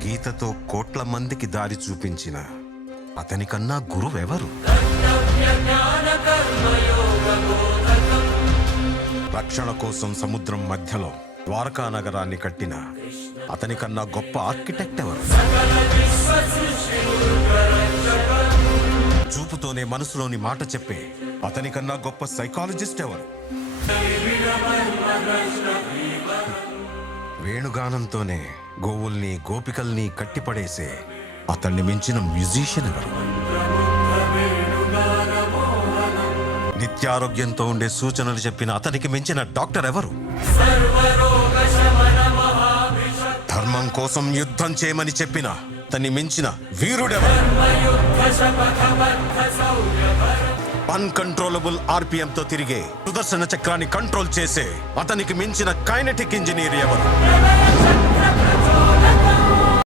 గీతతో కోట్ల మందికి దారి చూపించిన అతనికన్నా గురువెవరు? రక్షణ కోసం సముద్రం మధ్యలో ద్వారకా నగరాన్ని కట్టిన అతనికన్నా గొప్ప ఆర్కిటెక్ట్ ఎవరు? చూపుతోనే మనసులోని మాట చెప్పే అతనికన్నా గొప్ప సైకాలజిస్ట్ ఎవరు? వేణుగానంతోనే గోవుల్ని గోపికల్ని కట్టిపడేసే అతన్ని మించిన మ్యూజిషియన్ ఎవరు? నిత్యారోగ్యంతో ఉండే సూచనలు చెప్పిన అతనికి మించిన డాక్టర్ ఎవరు? ధర్మం కోసం యుద్ధం చేయమని చెప్పిన అతన్ని మించిన వీరుడెవరు? అన్కంట్రోలబుల్ ఆర్పిఎం తో తిరిగే సుదర్శన చక్రాన్ని కంట్రోల్ చేసే అతనికి మించిన కైనెటిక్ ఇంజనీర్ ఎవరు?